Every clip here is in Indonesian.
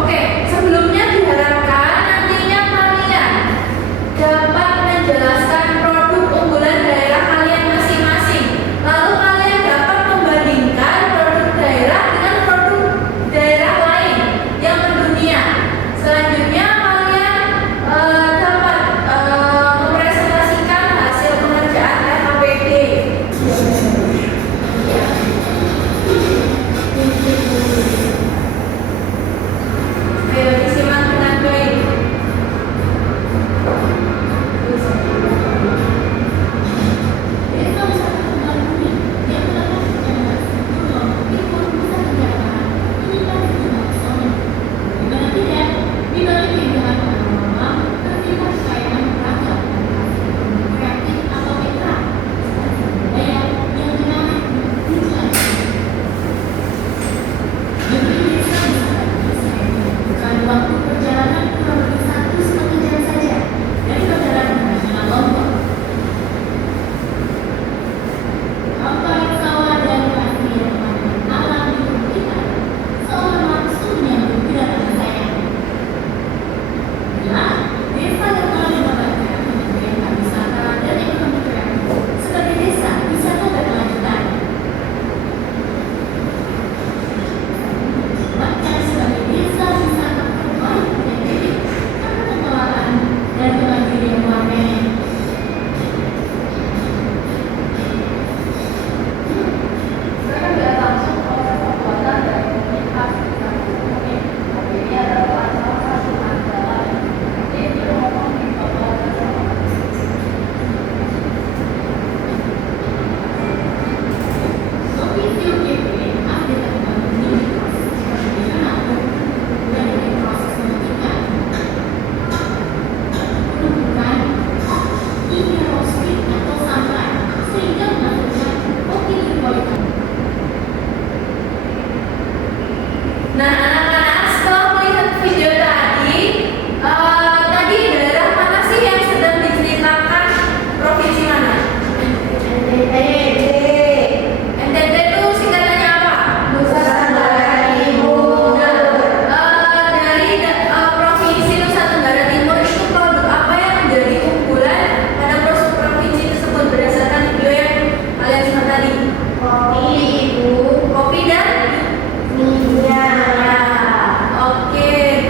Oke,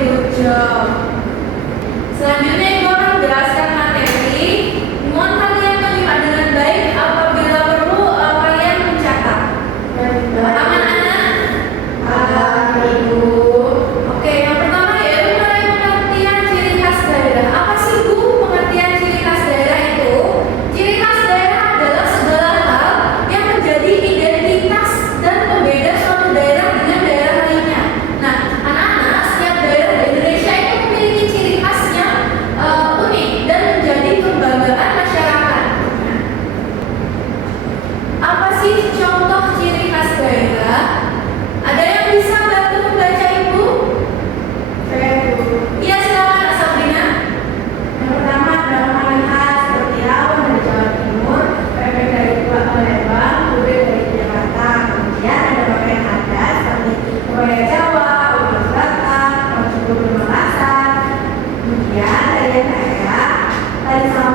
good job. Terima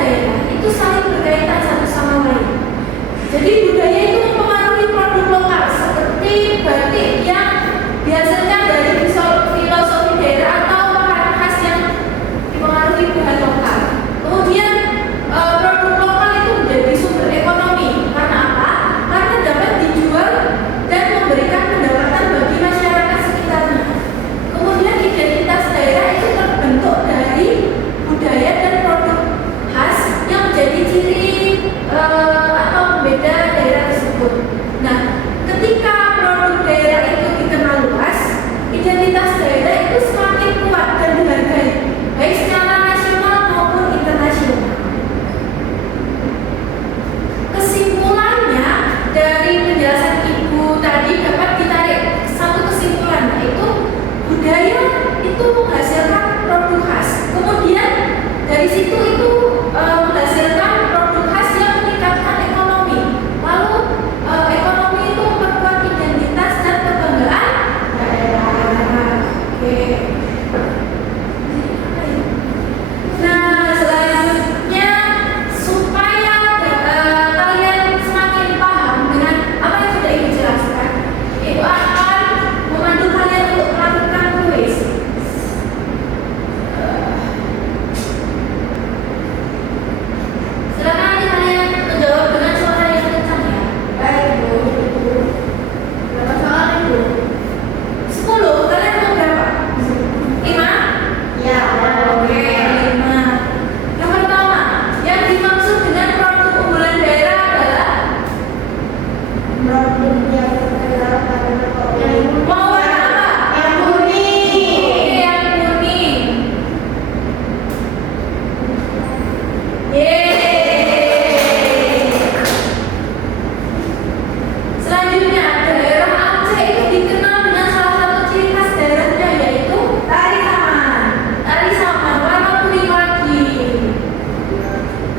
daerah itu saling berkaitan satu sama lain. Jadi budaya itu mempengaruhi produk lokal seperti batik yang dihasilkan dari filosofi daerah atau makanan khas yang dipengaruhi bahan lokal. Kemudian produk lokal itu menjadi sumber ekonomi. Karena apa? Karena dapat dijual dan memberikan pendapatan bagi masyarakat sekitarnya. Kemudian identitas daerah itu terbentuk dari budaya dan produk khas yang menjadi ciri atau pembeda daerah tersebut. Nah, ketika produk daerah itu dikenal luas, identitas daerah itu semakin kuat dan dihargai, baik secara nasional maupun internasional. Kesimpulannya dari penjelasan Ibu tadi dapat ditarik satu kesimpulan, yaitu budaya itu menghasilkan produk khas. Kemudian dari situ itu menghasilkan produk khas yang meningkatkan ekonomi. Lalu ekonomi itu memperkuat identitas dan kebanggaan daerah. Oke. Nah, selanjutnya supaya kalian semakin paham dengan apa yang sudah Ibu jelaskan, Ibu akan memandu kalian untuk melakukan kuis. Silakan nanti kalian menjawab dengan suara yang kencang ya. Baik, Bu. Berapa soal, Ibu? 10. Kalian mau berapa? 5? Ya, oke, 5. Yang pertama, yang dimaksud dengan produk unggulan daerah adalah produk yang terkenal karena mau warna apa? yang kuning. Oke, yang kuning. Yeay. Selanjutnya, daerah Aceh itu dikenal dengan salah satu ciri khas daerahnya, yaitu tari saman. Tari saman warna kuning lagi.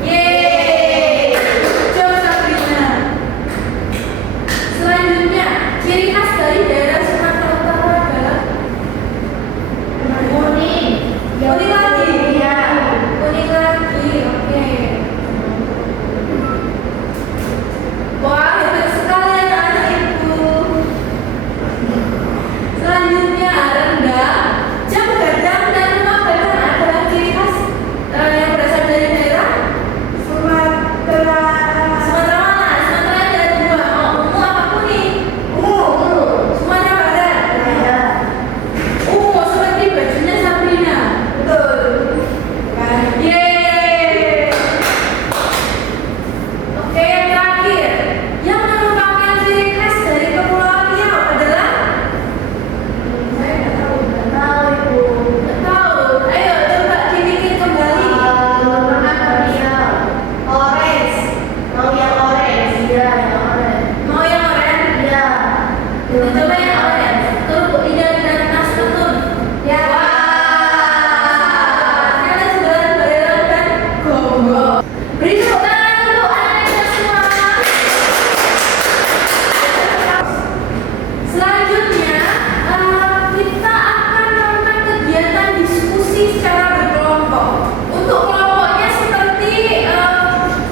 Yeay. Good job, Sabrina. Selanjutnya, ciri khas dari daerah Sumatera Utara adalah Kuning. kuning lagi. Ya. Kuning lagi, oke. Wah, hebat sekali anak-anak Ibu. Selanjutnya, rendang, jam gadang, dan rumah gadang adalah ciri khas yang berasal dari daerah Sumatera. Sumatera mana? Sumatera ada 2, mau ungu apa kuning? Sumatera Barat. Ya. Seperti bajunya Sabrina. Betul. Yeay. Oke, yang terakhir, yang merupakan ciri khas dari Kepulauan Riau adalah Saya nggak tahu, Ibu. nggak tahu. Ayo coba dibikin kembali. Warna apa dia? Orange. Mau yang orange? Iya, yang orange. Mau yang oranye? Iya. Coba yang oranye. Tuh, tidak dan tas betul. Ya. Wah, kalian sudah bayar kan? Gogo. Beri tepuk tangan untuk anak-anak semua. Selanjutnya, kita akan melakukan kegiatan diskusi secara berkelompok. Untuk kelompoknya seperti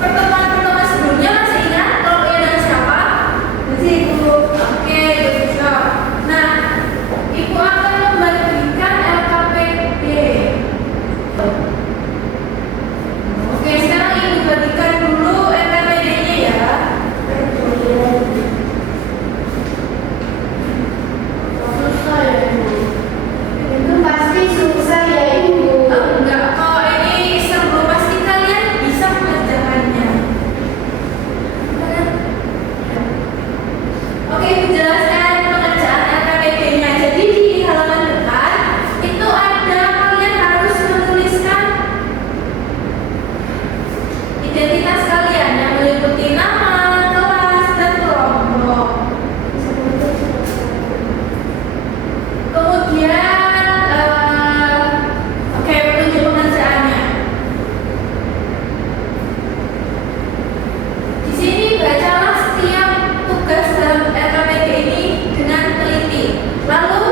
pertemuan-pertemuan sebelumnya, masih ingat kelompoknya dengan siapa? Masih, Ibu. Oke, good job. Nah, Ibu akan membagikan LKPD. Oke, sekarang Ibu bagikan dulu LKPD-nya ya. Susah ya, Ibu. Itu pasti susah ya, Ibu. Enggak, kalau ini seru pasti kalian bisa mengerjakannya. Oke, Ibu jelaskan pengerjaan LKPD-nya. Jadi di halaman depan itu ada kalian harus menuliskan identitas kalian yang meliputi nama, kelas, dan kelompok. Kemudian, oke, petunjuk pengerjaannya. Di sini bacalah setiap tugas dalam LKPD ini dengan teliti. Lalu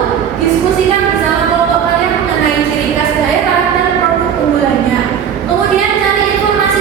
diskusikan bersama kelompok kalian mengenai ciri khas daerah dan produk unggulannya. Kemudian cari informasi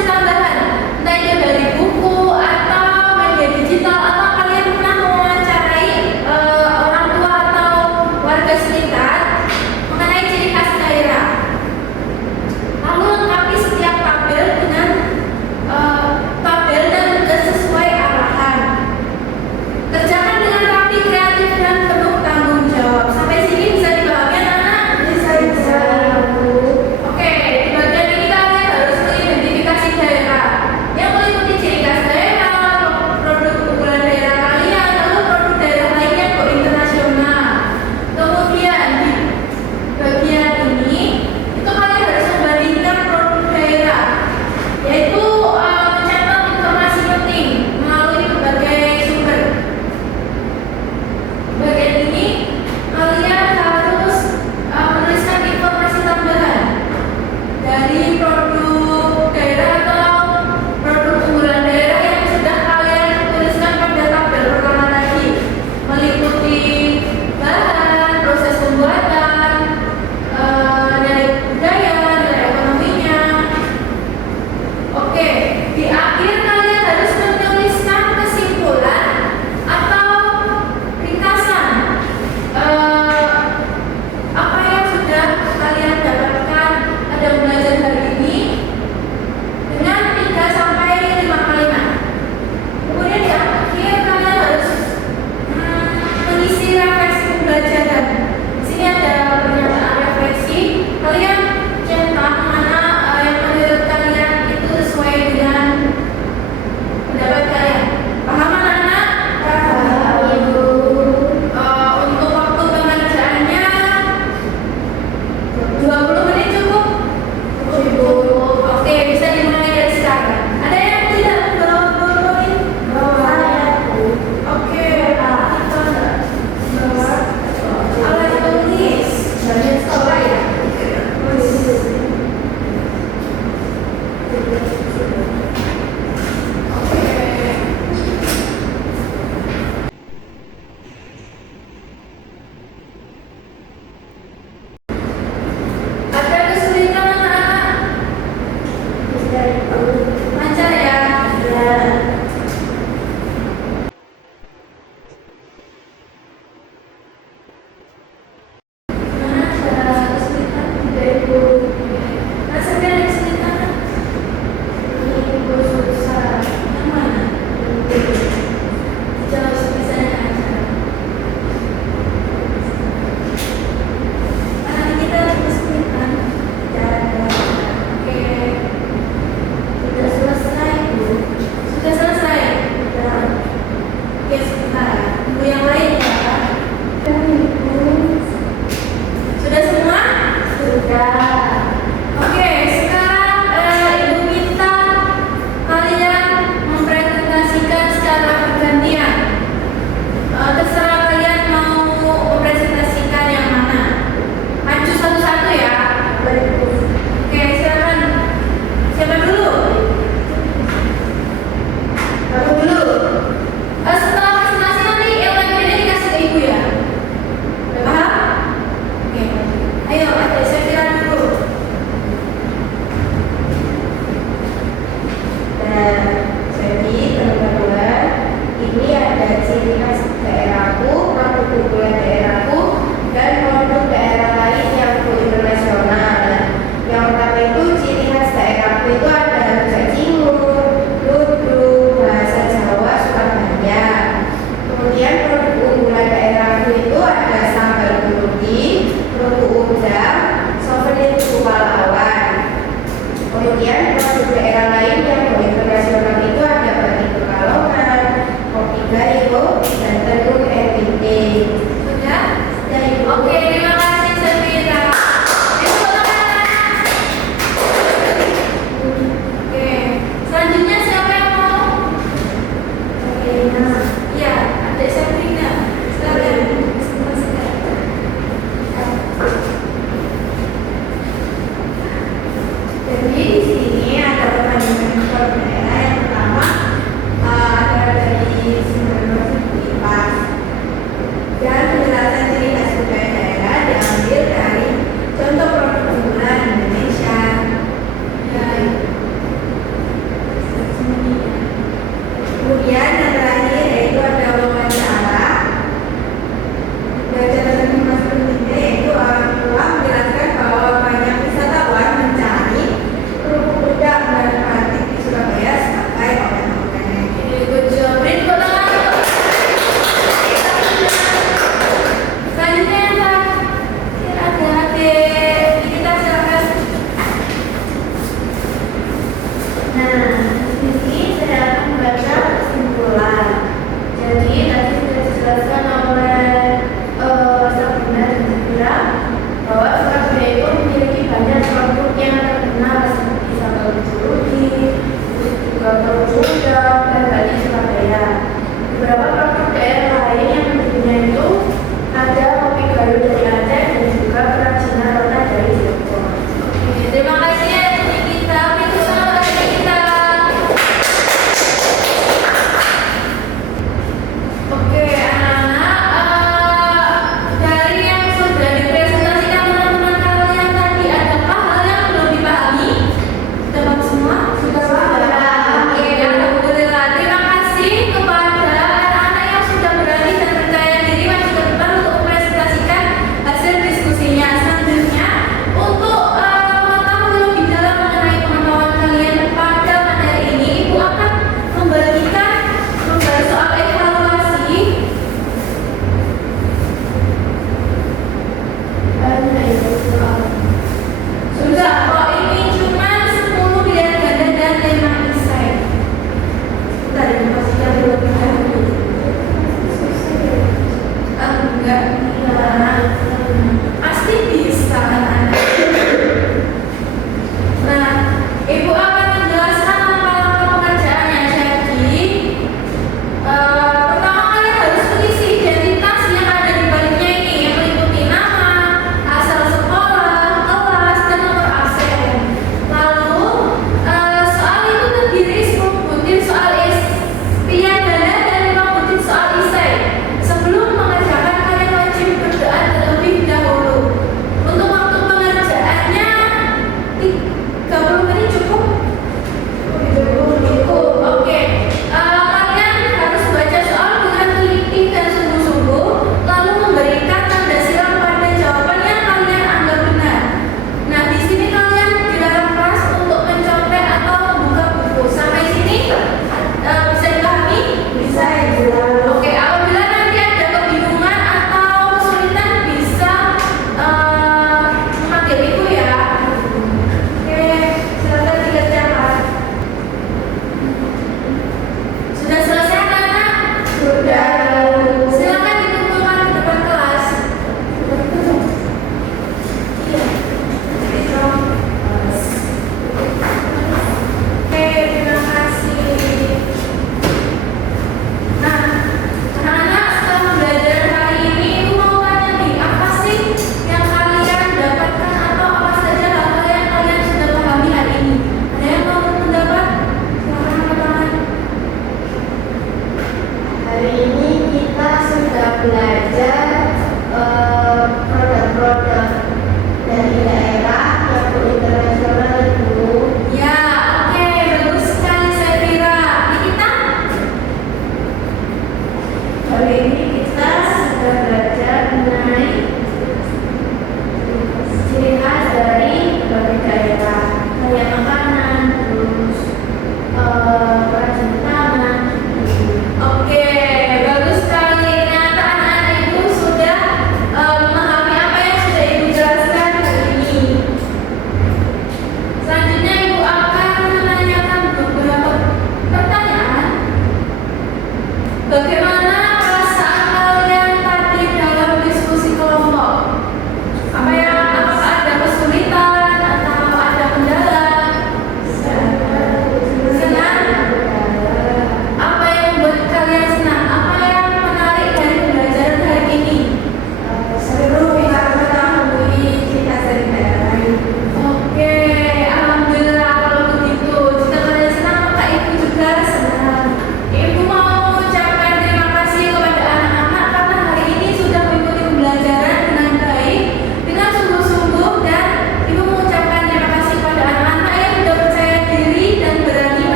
surga